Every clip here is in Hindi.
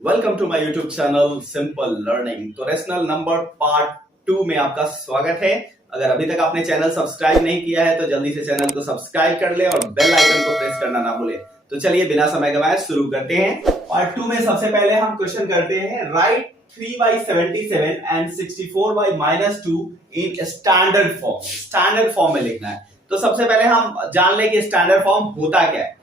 Welcome to my YouTube channel simple learning. तो रेशनल नंबर पार्ट 2 में आपका स्वागत है। अगर अभी तक आपने चैनल सब्सक्राइब नहीं किया है तो जल्दी से चैनल को सब्सक्राइब कर ले और बेल आइकन को प्रेस करना ना भूले। तो चलिए बिना समय गवाए शुरू करते हैं। पार्ट 2 में सबसे पहले हम क्वेश्चन करते हैं, right 3/77 and 64/-2 in standard form. Standard form में लिखना है। तो सबसे पहले हम जान लें कि स्टैंडर्ड फॉर्म होता क्या है।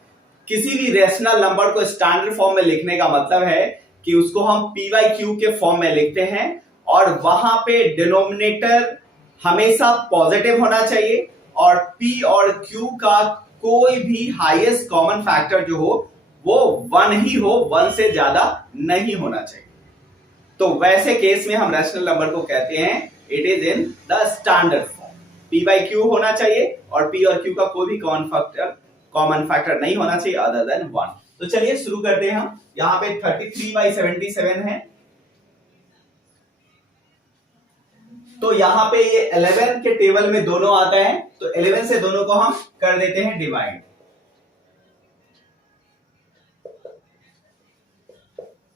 किसी भी रेशनल नंबर को स्टैंडर्ड फॉर्म में लिखने का मतलब है कि उसको हम पी बाई क्यू के फॉर्म में लिखते हैं और वहां पे डिनोमिनेटर हमेशा पॉजिटिव होना चाहिए और पी और क्यू का कोई भी हाईएस्ट कॉमन फैक्टर जो हो वो 1 ही हो, 1 से ज्यादा नहीं होना चाहिए। तो वैसे केस में हम रेशनल नंबर को कहते हैं it is in the standard form. P by Q होना चाहिए और पी और क्यू का कोई भी कॉमन फैक्टर नहीं होना चाहिए अदर देन 1। तो चलिए शुरू करते हैं हम। यहां पे 33/77 है, तो यहां पे ये 11 के टेबल में दोनों आता है, तो 11 से दोनों को हम कर देते हैं डिवाइड।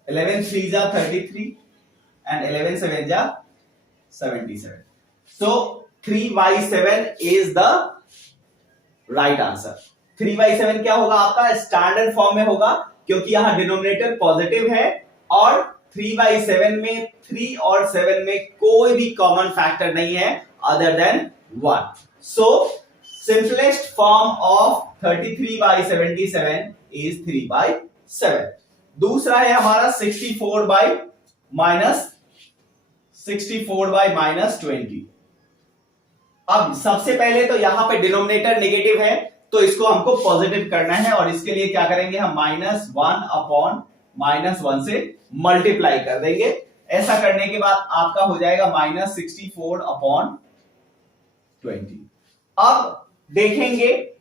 11 3 जा 33 एंड 11 7 जा 77। So 3/7 is the right answer। 3/7 क्या होगा आपका? स्टैंडर्ड फॉर्म में होगा क्योंकि यहां डिनोमिनेटर पॉजिटिव है और 3/7 में 3 और 7 में कोई भी कॉमन फैक्टर नहीं है other than 1। So simplest form of 33/77 is 3/7। दूसरा है हमारा 64/-20। अब सबसे पहले तो यहां पे डिनोमिनेटर नेगेटिव है तो इसको हमको पॉजिटिव करना है और इसके लिए क्या करेंगे हम -1/-1 से मल्टीप्लाई कर देंगे। ऐसा करने के बाद आपका हो जाएगा -64/20। अब देखेंगे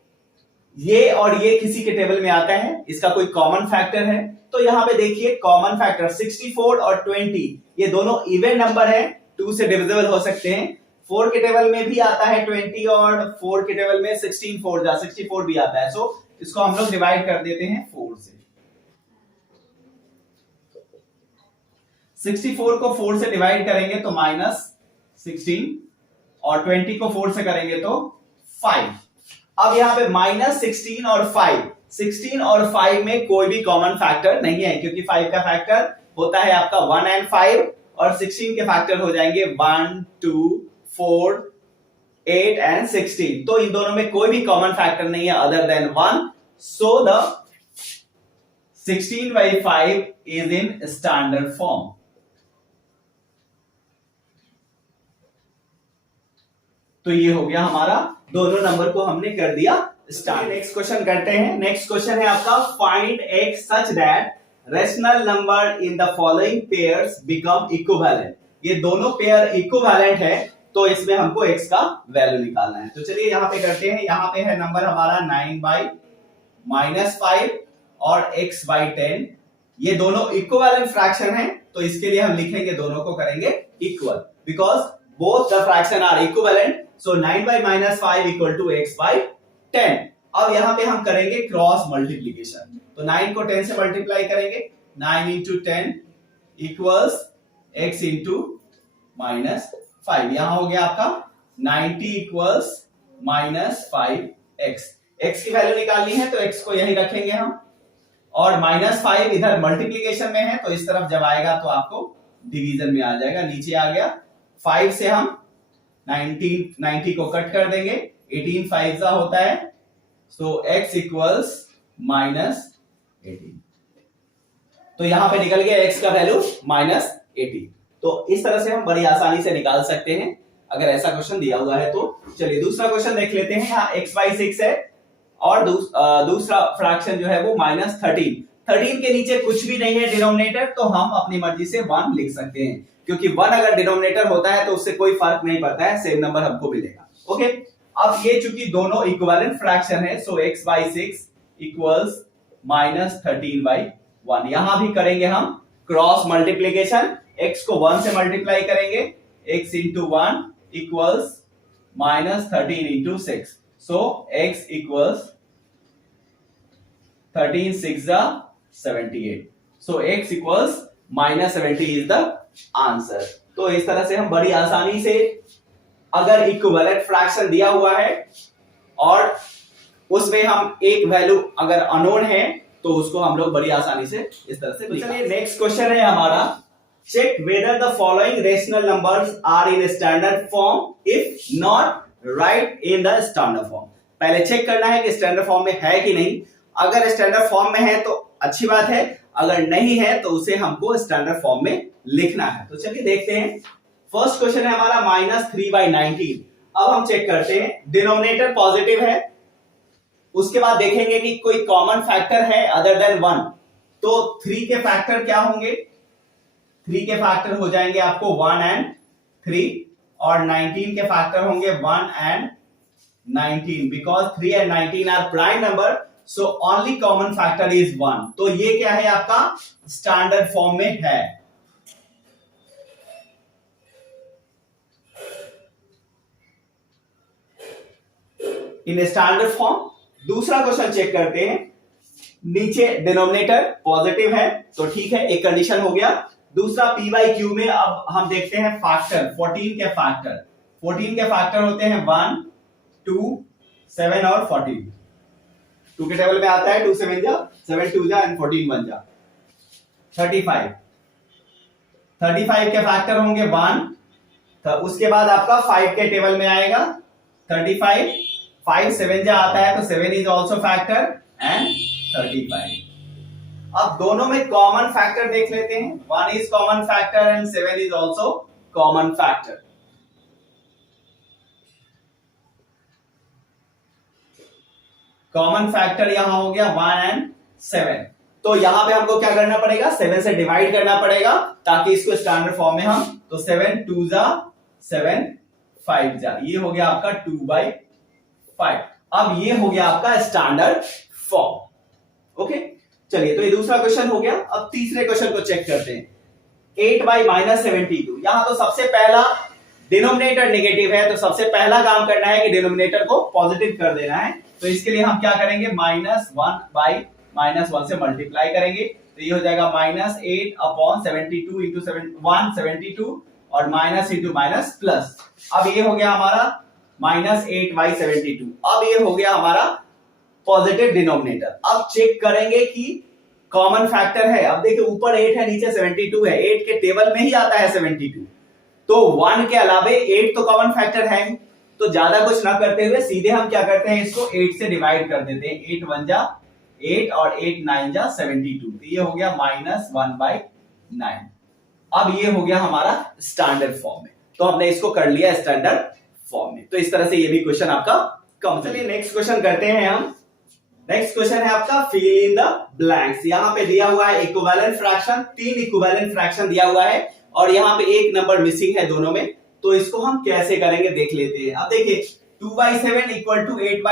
ये और ये किसी के टेबल में आता है, इसका कोई कॉमन फैक्टर है। तो यहां पे देखिए कॉमन फैक्टर 64 और 20 ये दोनों इवन नंबर है, 2 से डिविजिबल हो सकते हैं। 4 के टेबल में भी आता है 20 और 4 के टेबल में 64 भी आता है। सो इसको हम लोग डिवाइड कर देते हैं 4 से। 64 को 4 से डिवाइड करेंगे तो -16 और 20 को 4 से करेंगे तो 5। अब यहां पे -16 और 5, 16 और 5 में कोई भी कॉमन फैक्टर नहीं है क्योंकि 5 का फैक्टर होता है आपका 1 एंड 5 और 16 के फैक्टर हो जाएंगे 1 2 4 8 एंड 16। तो इन दोनों में कोई भी कॉमन फैक्टर नहीं है other than 1। So the 16/5 is in standard form. तो ये हो गया हमारा, दोनों नंबर को हमने कर दिया स्टार्ट। नेक्स्ट क्वेश्चन करते हैं। नेक्स्ट क्वेश्चन है आपका, find x such that rational number in the following pairs become equivalent. ये दोनों पेयर इक्विवेलेंट है तो इसमें हमको x का वैल्यू निकालना है। तो चलिए यहां पे करते हैं। यहां पे है नंबर हमारा 9/-5 और x/10। ये दोनों इक्विवेलेंट फ्रैक्शन है तो इसके लिए हम लिखेंगे, दोनों को करेंगे equal because both the fraction are equivalent. So 9/-5 equal to x/10। अब यहां पे हम करेंगे क्रॉस मल्टीप्लीकेशन। तो 9 को 10 से मल्टीप्लाई करेंगे, 9 into 10 इक्वल्स x into -5। यहां हो गया आपका 90 इक्वल्स -5x। x की वैल्यू निकालनी है तो x को यही रखेंगे हम और -5 इधर मल्टीप्लीकेशन में है तो इस तरफ जब आएगा तो आपको डिवीजन में आ जाएगा, नीचे आ गया। 5 से हम 90 को कट कर देंगे, 18 5 होता है। सो x इक्वल्स -18। तो यहां पे निकल गया x का वैल्यू -18। तो इस तरह से हम बड़ी आसानी से निकाल सकते हैं अगर ऐसा क्वेश्चन दिया हुआ है तो। चलिए दूसरा क्वेश्चन देख लेते हैं। यहाँ x/6 है और दूसरा फ्रैक्शन जो है वो -13। 13 के नीचे कुछ भी नहीं है डिनोमिनेटर तो हम अपनी मर्जी से 1 लिख सकते हैं क्योंकि 1 अगर डिनोमिनेटर होता है तो उससे कोई फर्क नहीं पड़ता है, सेम नंबर हमको मिलेगा। ओके, अब ये चूंकि दोनों इक्विवेलेंट फ्रैक्शन है सो x/6 इक्वल्स -13/1। यहां भी करेंगे हम क्रॉस मल्टीप्लीकेशन। x को 1 से मल्टीप्लाई करेंगे, x into 1 equals -13 into 6। So x equals 13 6 78। So x equals -70 is the answer. तो इस तरह से हम बड़ी आसानी से, अगर इक्विवेलेंट फ्रैक्शन दिया हुआ है और उसमें हम एक वैल्यू अगर अननोन है तो उसको हम लोग बड़ी आसानी से इस तरह से। तो चलिए नेक्स्ट क्वेश्चन है हमारा, check whether the following rational numbers are in standard form, if not write in the standard form. पहले चेक करना है कि स्टैंडर्ड फॉर्म में है कि नहीं। अगर स्टैंडर्ड फॉर्म में है तो अच्छी बात है, अगर नहीं है तो उसे हमको स्टैंडर्ड फॉर्म में लिखना है। तो चलिए देखते हैं। फर्स्ट क्वेश्चन है हमारा -3/19। अब हम चेक करते हैं, डिनोमिनेटर पॉजिटिव है, उसके बाद देखेंगे कि कोई कॉमन फैक्टर है अदर देन 1। तो 3 के फैक्टर क्या होंगे? 3 के फैक्टर हो जाएंगे आपको 1 एंड 3, और 19 के फैक्टर होंगे 1 and 19, because 3 and 19 are prime number, so only common factor is 1। तो ये क्या है आपका स्टैंडर्ड फॉर्म में है। इन स्टैंडर्ड फॉर्म। दूसरा क्वेश्चन चेक करते हैं, नीचे डिनोमिनेटर पॉजिटिव है तो ठीक है, एक कंडीशन हो गया। दूसरा p/q में अब हम देखते हैं फैक्टर, 14 के फैक्टर। 14 के फैक्टर होते हैं 1, 2, 7 और 14। 2 के टेबल में आता है 2 7 जा, 7 2 जा एंड 14 1 जा। 35 के फैक्टर होंगे 1, तो उसके बाद आपका 5 के टेबल में आएगा 35। 5 7 जा आता है तो 7 इज ऑल्सो फैक्टर एंड 35। अब दोनों में कॉमन फैक्टर देख लेते हैं। 1 is common factor and 7 is also common factor. Common factor यहां हो गया 1 एंड 7। तो यहां पे हमको क्या करना पड़ेगा, 7 से डिवाइड करना पड़ेगा ताकि इसको स्टैंडर्ड फॉर्म में हम, तो 7 2 जा 7 5 जा, ये हो गया आपका 2/5। अब ये हो गया आपका स्टैंडर्ड फॉर्म। ओके, चलिए तो ये दूसरा क्वेश्चन हो गया। अब तीसरे क्वेश्चन को चेक करते हैं। 8/-72, यहां तो सबसे पहला डिनोमिनेटर नेगेटिव है, तो सबसे पहला काम करना है कि डिनोमिनेटर को पॉजिटिव कर देना है। तो इसके लिए हम क्या करेंगे, -1/-1 से मल्टीप्लाई करेंगे, तो ये हो जाएगा -8/72 इंटू 172 और माइनस इंटू माइनस प्लस। अब ये हो गया हमारा -8/72। अब ये हो गया हमारा पॉजिटिव डिनोमिनेटर। अब चेक करेंगे कि कॉमन फैक्टर है। अब देखिए ऊपर 8 है, नीचे 72 है, 8 के टेबल में ही आता है 72, तो 1 के अलावे 8 तो कॉमन फैक्टर है। तो ज्यादा कुछ ना करते हुए सीधे हम क्या करते हैं, इसको 8 से डिवाइड कर देते हैं। 8 1 जा 8 और 8 9 जा 72, तो ये हो गया -1/9। अब ये हो गया हमारा स्टैंडर्ड फॉर्म में, तो हमने इसको कर लिया स्टैंडर्ड फॉर्म में। तो इस तरह से ये भी क्वेश्चन आपका कम। चलिए नेक्स्ट क्वेश्चन करते हैं हम। नेक्स्ट क्वेश्चन है आपका फिल इन द ब्लैंक्स। यहाँ पे दिया हुआ है इक्विवेलेंट फ्रैक्शन, 3 इक्विवेलेंट फ्रैक्शन दिया हुआ है और यहाँ पे एक नंबर मिसिंग है दोनों में, तो इसको हम कैसे करेंगे देख लेते हैं। अब देखिए 2/7 इक्वल टू 8/...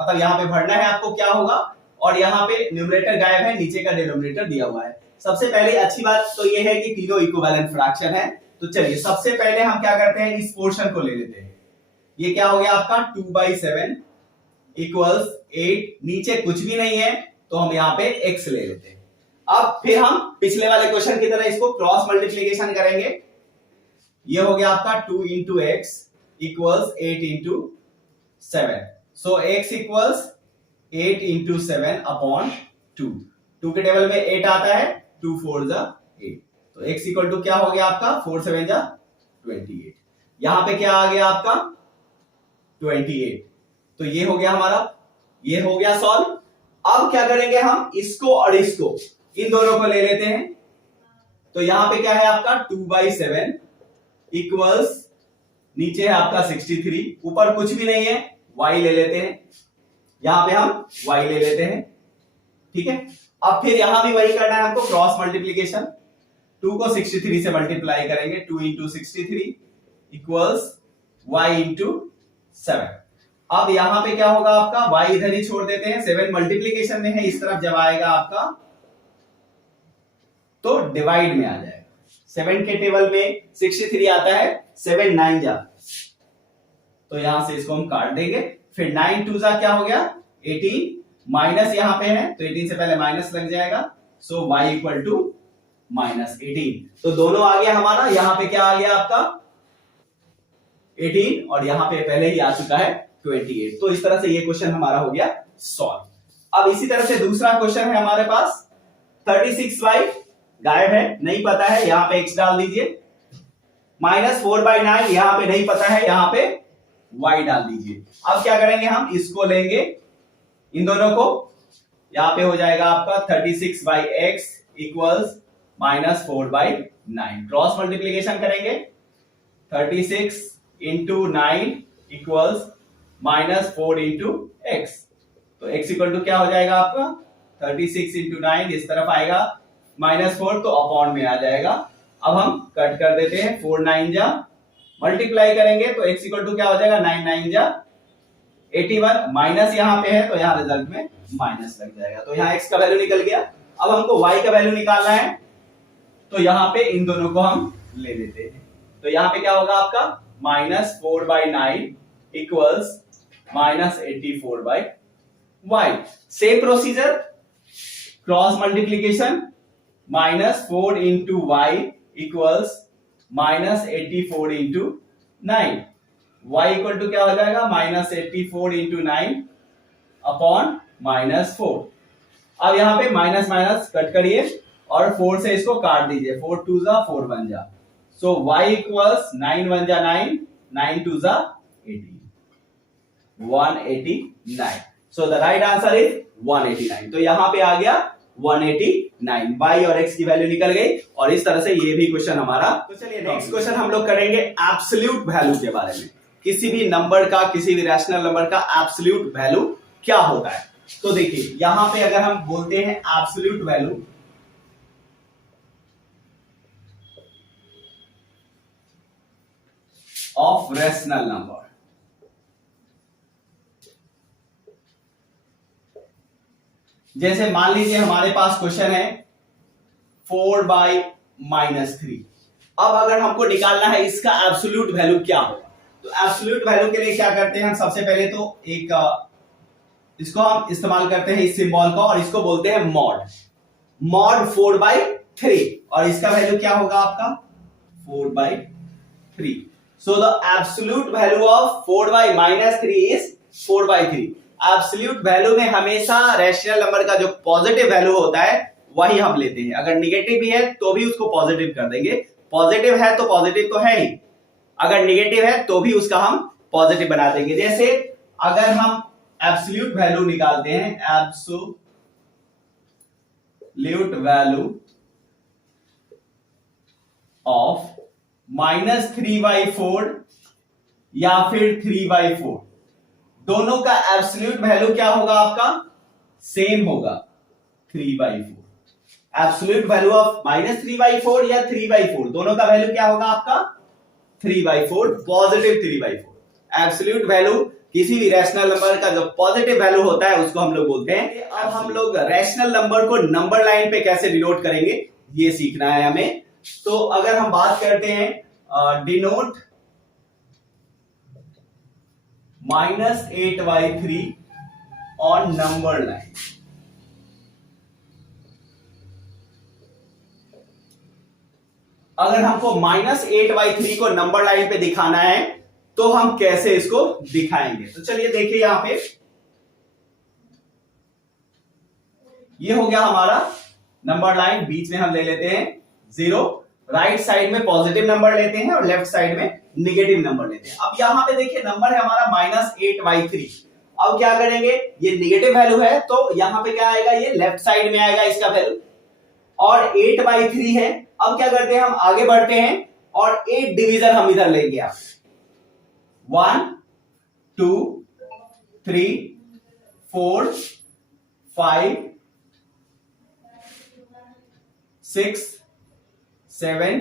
मतलब यहाँ पे भरना है आपको क्या होगा, और यहाँ पे न्यूमरेटर गायब है, नीचे का डिनोमिनेटर दिया हुआ है। सबसे पहले अच्छी बात तो ये है कि तीनों इक्विवेलेंट फ्रैक्शन है। तो चलिए सबसे पहले हम क्या करते हैं, इस पोर्शन को ले लेते हैं। ये क्या हो गया आपका 2/7 इक्वल्स 8, नीचे कुछ भी नहीं है तो हम यहाँ पे x ले लेते हैं। अब फिर हम पिछले वाले क्वेश्चन की तरह इसको क्रॉस मल्टीप्लीकेशन करेंगे। ये हो गया आपका 2 इंटू एक्स इक्वल्स 8 इंटू 7, सो x इक्वल्स 8 इंटू 7 अपॉन 2। 2 के टेबल में 8 आता है, 2 4 जा 8, तो x इक्वल टू क्या हो गया आपका 4 7 जा 28। यहां पे क्या आ गया आपका 28, तो ये हो गया हमारा, ये हो गया सॉल्व। अब क्या करेंगे हम, इसको और इसको, इन दोनों को ले लेते हैं। तो यहां पे क्या है आपका 2/7 इक्वल्स, नीचे है आपका 63, ऊपर कुछ भी नहीं है, y ले लेते हैं। यहां पे हम y ले लेते हैं, ठीक है। अब फिर यहां भी वही करना है हमको, क्रॉस मल्टीप्लीकेशन। 2 को 63 से मल्टीप्लाई करेंगे, 2 इंटू 63 इक्वल्स y इंटू 7। अब यहां पे क्या होगा आपका, y इधर ही छोड़ देते हैं, 7 मल्टीप्लीकेशन में है, इस तरफ जब आएगा आपका तो डिवाइड में आ जाएगा। 7 के टेबल में 63 आता है, 7 9 जा, तो यहां से इसको हम काट देंगे। फिर 9 2 जा क्या हो गया 18, माइनस यहां पे है तो 18 से पहले माइनस लग जाएगा, सो y इक्वल टू -18। तो दोनों आ गया हमारा, यहां पे क्या आ गया आपका 18 और यहां पे पहले ही आ चुका है 28। तो इस तरह से ये क्वेश्चन हमारा हो गया सॉल्व। अब इसी तरह से दूसरा क्वेश्चन है हमारे पास 36y गायब है, नहीं पता है, यहां पे x डाल दीजिए। -4/9 यहां पे नहीं पता है, यहां पे y डाल दीजिए। अब क्या करेंगे, हम इसको लेंगे इन दोनों को, यहां पे हो जाएगा आपका 36/x इक्वल्स -4/9। क्रॉस मल्टीप्लीकेशन करेंगे, 36 इंटू 9 इक्वल्स -4 इंटू एक्स। तो x इक्वल टू क्या हो जाएगा आपका 36 इंटू 9, इस तरफ आएगा -4 तो अपॉन में आ जाएगा। अब हम कट कर देते हैं, 4 9 जा, मल्टीप्लाई करेंगे तो x इक्वल टू क्या हो जाएगा 9 9 जा 81, माइनस यहां पे है तो यहां रिजल्ट में माइनस लग जाएगा, तो यहां x का वैल्यू निकल गया। अब हमको y का वैल्यू निकालना है, तो यहां पे इन दोनों को हम ले लेते हैं। तो यहां पे क्या होगा आपका -4/9 equals -84/y। Same procedure, cross multiplication, -4 into y equals -84 into 9। y equal to क्या हो जाएगा -84 इंटू 9 अपॉन -4। अब यहां पे माइनस माइनस कट करिए और 4 से इसको काट दीजिए, 4 2 जा 4 1 जा, सो y इक्वल्स 9 1 जा 9, 9 2 जा 18, 189। So the right answer is 189। तो यहां पे आ गया 189, y और x की वैल्यू निकल गई, और इस तरह से ये भी क्वेश्चन हमारा। तो चलिए नेक्स्ट क्वेश्चन हम लोग करेंगे एब्सोल्यूट वैल्यू के बारे में। किसी भी नंबर का, किसी भी रैशनल नंबर का एब्सोल्यूट वैल्यू क्या होता है। तो देखिए यहां पे अगर हम बोलते हैं absolute value of rational number, जैसे मान लीजिए हमारे पास क्वेश्चन है 4/-3। अब अगर हमको निकालना है इसका एब्सोल्यूट वैल्यू क्या होगा, तो एब्सोल्यूट वैल्यू के लिए क्या करते हैं हम, सबसे पहले तो एक इसको हम इस्तेमाल करते हैं इस सिंबल का, और इसको बोलते हैं मॉड। मॉड 4/3, और इसका वैल्यू क्या होगा आपका 4/3। So the absolute value of 4/-3 is 4/3। Absolute value में हमेशा रैशनल नंबर का जो पॉजिटिव वैल्यू होता है वही हम लेते हैं। अगर निगेटिव भी है तो भी उसको पॉजिटिव कर देंगे, पॉजिटिव है तो पॉजिटिव तो है ही, अगर निगेटिव है तो भी उसका हम पॉजिटिव बना देंगे। जैसे अगर हम एब्सोल्यूट वैल्यू निकालते हैं, एब्सोल्यूट वैल्यू ऑफ -3/4 या फिर 3/4, दोनों का एब्सोल्यूट वैल्यू क्या होगा आपका सेम होगा 3/4। एब्सोल्यूट वैल्यू ऑफ -3/4 या 3/4, दोनों का वैल्यू क्या होगा आपका 3/4, पॉजिटिव 3/4। एब्सोल्यूट वैल्यू किसी भी रैशनल नंबर का जो पॉजिटिव वैल्यू होता है उसको हम लोग बोलते हैं। अब हम लोग रैशनल नंबर को नंबर लाइन पे कैसे डिनोट करेंगे ये सीखना है हमें। तो अगर हम बात करते हैं डिनोट -8/3 ऑन नंबर लाइन, अगर हमको -8/3 को नंबर लाइन पे दिखाना है तो हम कैसे इसको दिखाएंगे। तो चलिए देखिए यहां पे ये हो गया हमारा नंबर लाइन, बीच में हम ले लेते हैं 0, राइट साइड में पॉजिटिव नंबर लेते हैं और लेफ्ट साइड में निगेटिव नंबर लेते हैं। अब यहां पे देखिए नंबर है हमारा -8/3। अब क्या करेंगे, ये निगेटिव वैल्यू है तो यहां पे क्या आएगा, ये लेफ्ट साइड में आएगा इसका वैल्यू, और 8/3 है। अब क्या करते हैं हम आगे बढ़ते हैं और 8 डिवीजन हम इधर लेंगे, आप 1 2 3 4 5 6 7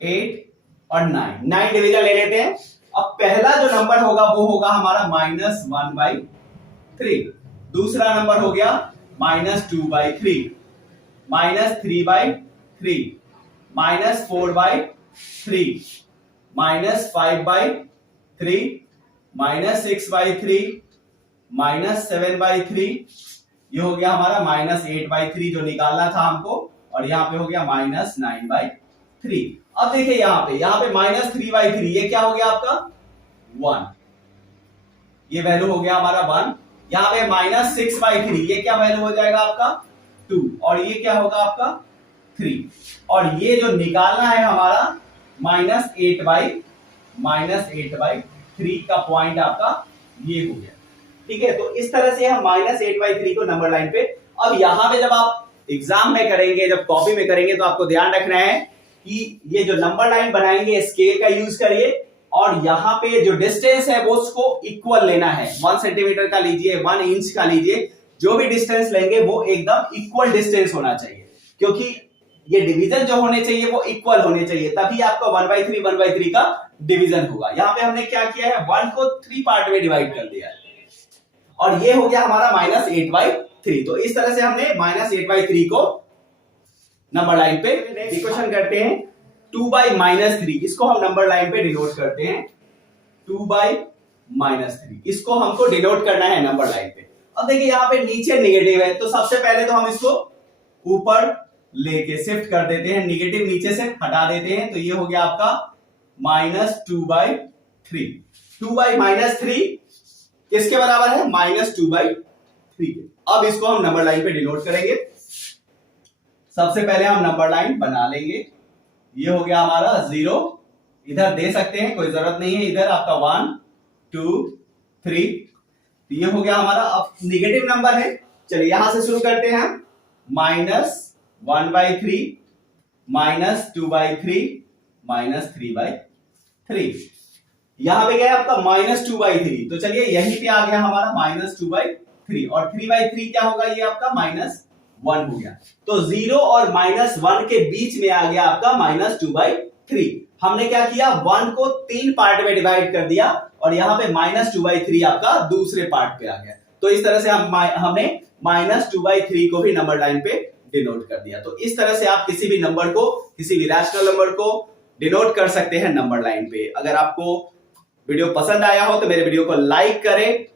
8 और 9 डिवीजन ले लेते हैं। अब पहला जो नंबर होगा वो होगा हमारा -1/3, दूसरा नंबर हो गया -2/3, -3/3, -4/3, -5/3, -6/3, -7/3, ये हो गया हमारा -8/3 जो निकालना था हमको, और यहाँ पे हो गया -9/3। अब देखिए यहाँ पे -3/3 ये क्या हो गया आपका 1, ये वैल्यू हो गया हमारा 1। यहाँ पे -6/3 ये क्या वैल्यू हो जाएगा आपका 2, और ये क्या होगा आपका 3, और ये जो निकालना है हमारा -8/3 का पॉइंट आपका ये हो गया। ठीक है, तो इस तरह से हम -8/3 को नंबर लाइन पे, अब यहां पे जब आप एग्जाम में करेंगे, जब कॉपी में करेंगे, तो आपको ध्यान रखना है कि ये जो नंबर लाइन बनाएंगे स्केल का यूज करिए, और यहाँ पे जो डिस्टेंस है वो उसको इक्वल लेना है। 1 सेंटीमीटर का लीजिए, 1 इंच का लीजिए, जो भी डिस्टेंस लेंगे वो एकदम इक्वल डिस्टेंस होना चाहिए, क्योंकि ये डिवीजन जो होने चाहिए वो इक्वल होने चाहिए, तभी आपका 1/3 का डिवीजन होगा। यहाँ पे हमने क्या किया है, 1 को 3 पार्ट में डिवाइड कर दिया है, और ये हो गया हमारा -8/3। तो इस तरह से हमने -8/3 को नंबर लाइन पे इक्वेशन करते हैं। 2/-3 इसको हम नंबर लाइन पे डिनोट करते हैं, 2/-3 इसको हमको डिनोट करना है नंबर लाइन पे। अब देखिए यहाँ पे नीचे नेगेटिव है, तो सबसे पहले तो हम इसको ऊपर लेके शिफ्ट कर देते हैं, नेगेटिव नीचे से हटा देते हैं, तो ये हो गया आपका -2/3। 2/-3 किसके बराबर है, -2/3। अब इसको हम नंबर लाइन पे डिनोट करेंगे। सबसे पहले हम नंबर लाइन बना लेंगे, ये हो गया हमारा 0, इधर दे सकते हैं, कोई जरूरत नहीं है, इधर आपका 1 2 3, ये हो गया हमारा। अब निगेटिव नंबर है, चलिए यहां से शुरू करते हैं, -1/3, -2/3, -3/3। यहां पे गया आपका -2/3, तो चलिए यहीं पे आ गया हमारा -2/3, और 3/3 क्या होगा, ये आपका -1 हो गया। तो 0 और -1 के बीच में आ गया आपका -2/3। हमने क्या किया, 1 को 3 पार्ट में डिवाइड कर दिया, और यहां पे -2/3 आपका दूसरे पार्ट पे आ गया। तो इस तरह से हमने -2/3 को भी नंबर लाइन पे डिनोट कर दिया। तो इस तरह से आप किसी भी नंबर को, किसी भी रैशनल नंबर को डिनोट कर सकते हैं नंबर लाइन पे। अगर आपको वीडियो पसंद आया हो तो मेरे वीडियो को लाइक करें,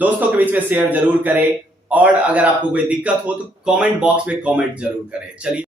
दोस्तों के बीच में शेयर जरूर करें, और अगर आपको कोई दिक्कत हो तो कमेंट बॉक्स में कमेंट जरूर करें। चलिए।